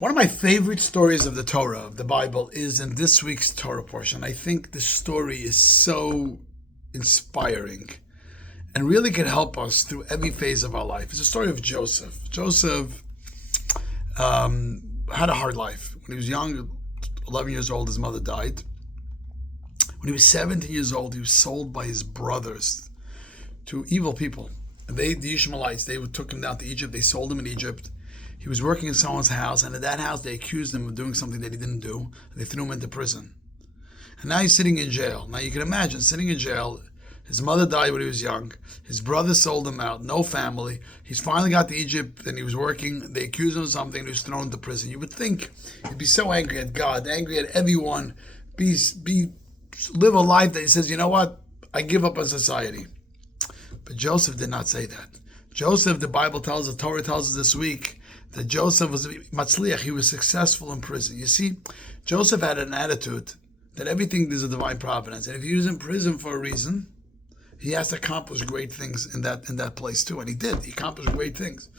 One of my favorite stories of the Torah, of the Bible, is in this week's Torah portion. I think the story is so inspiring and really can help us through every phase of our life. It's a story of Joseph. Joseph had a hard life. When he was young, 11 years old, his mother died. When he was 17 years old, he was sold by his brothers to evil people. The Ishmaelites, they took him down to Egypt. They sold him in Egypt. He was working in someone's house, and at that house they accused him of doing something that he didn't do. They threw him into prison. And now he's sitting in jail. Now you can imagine sitting in jail. His mother died when he was young. His brother sold him out. No family. He's finally got to Egypt, and he was working. They accused him of something, and he was thrown into prison. You would think he'd be so angry at God, angry at everyone, live a life that he says, you know what, I give up on society. But Joseph did not say that. Joseph, the Bible tells us, the Torah tells us this week, that Joseph was matzliach, he was successful in prison. You see, Joseph had an attitude that everything is a divine providence. And if he was in prison for a reason, he has to accomplish great things in that place too. And he did. He accomplished great things.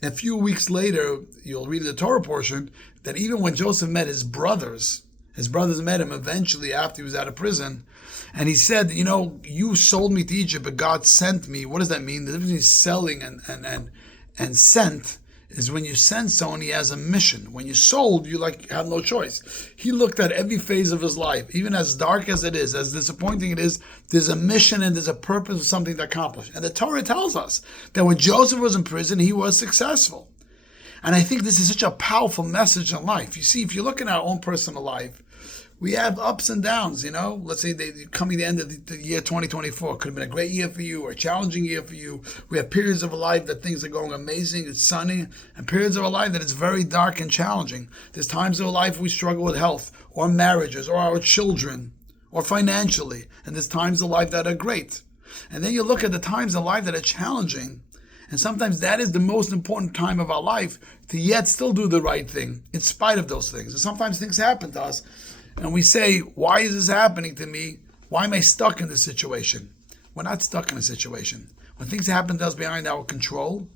And a few weeks later, you'll read in the Torah portion that even when Joseph met his brothers met him eventually after he was out of prison. And he said, you know, you sold me to Egypt, but God sent me. What does that mean? The difference between selling and sent is when you send someone, he has a mission. When you sold, you have no choice. He looked at every phase of his life, even as dark as it is, as disappointing it is, there's a mission and there's a purpose of something to accomplish. And the Torah tells us that when Joseph was in prison, he was successful. And I think this is such a powerful message in life. You see, if you look at our own personal life, we have ups and downs, you know. Let's say coming to the end of the year 2024 could have been a great year for you or a challenging year for you. We have periods of our life that things are going amazing, it's sunny, and periods of our life that it's very dark and challenging. There's times of our life we struggle with health or marriages or our children or financially, and there's times of life that are great. And then you look at the times of life that are challenging, and sometimes that is the most important time of our life to yet still do the right thing in spite of those things. And sometimes things happen to us, and we say, why is this happening to me? Why am I stuck in this situation? We're not stuck in a situation. When things happen to us behind our control,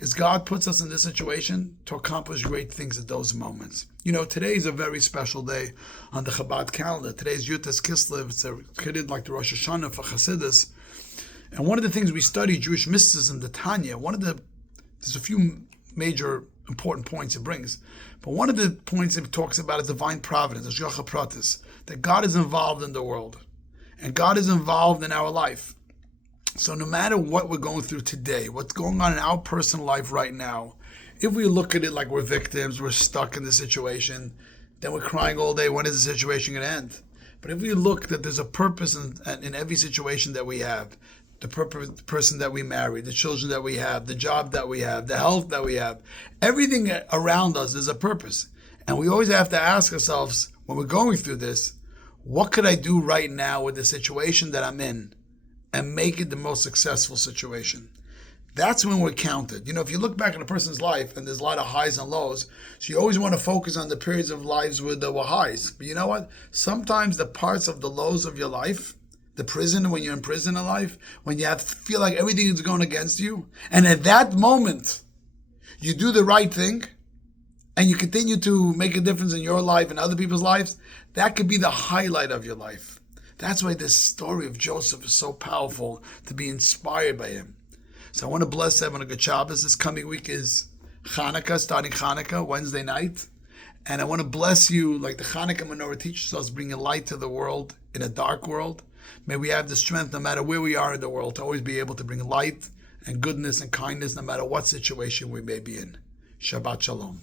is God puts us in this situation to accomplish great things at those moments. You know, today is a very special day on the Chabad calendar. Today is Yutas Kislev. It's created like the Rosh Hashanah for Chassidus. And one of the things we study, Jewish mysticism, the Tanya, there's a few major important points it brings. But one of the points it talks about is divine providence, Hashgacha Pratis, that God is involved in the world. And God is involved in our life. So no matter what we're going through today, what's going on in our personal life right now, if we look at it like we're victims, we're stuck in the situation, then we're crying all day, when is the situation going to end? But if we look that there's a purpose in every situation that we have, the person that we marry, the children that we have, the job that we have, the health that we have, everything around us is a purpose. And we always have to ask ourselves, when we're going through this, what could I do right now with the situation that I'm in and make it the most successful situation? That's when we're counted. You know, if you look back in a person's life and there's a lot of highs and lows, so you always want to focus on the periods of lives where there were highs. But you know what? Sometimes the parts of the lows of your life, the prison, when you're in prison in life, when you feel like everything is going against you, and at that moment, you do the right thing, and you continue to make a difference in your life and other people's lives, that could be the highlight of your life. That's why this story of Joseph is so powerful, to be inspired by him. So I want to bless everyone a good Shabbos. This coming week is Hanukkah, starting Hanukkah, Wednesday night. And I want to bless you, like the Hanukkah menorah teaches us, bringing light to the world in a dark world. May we have the strength, no matter where we are in the world, to always be able to bring light and goodness and kindness, no matter what situation we may be in. Shabbat Shalom.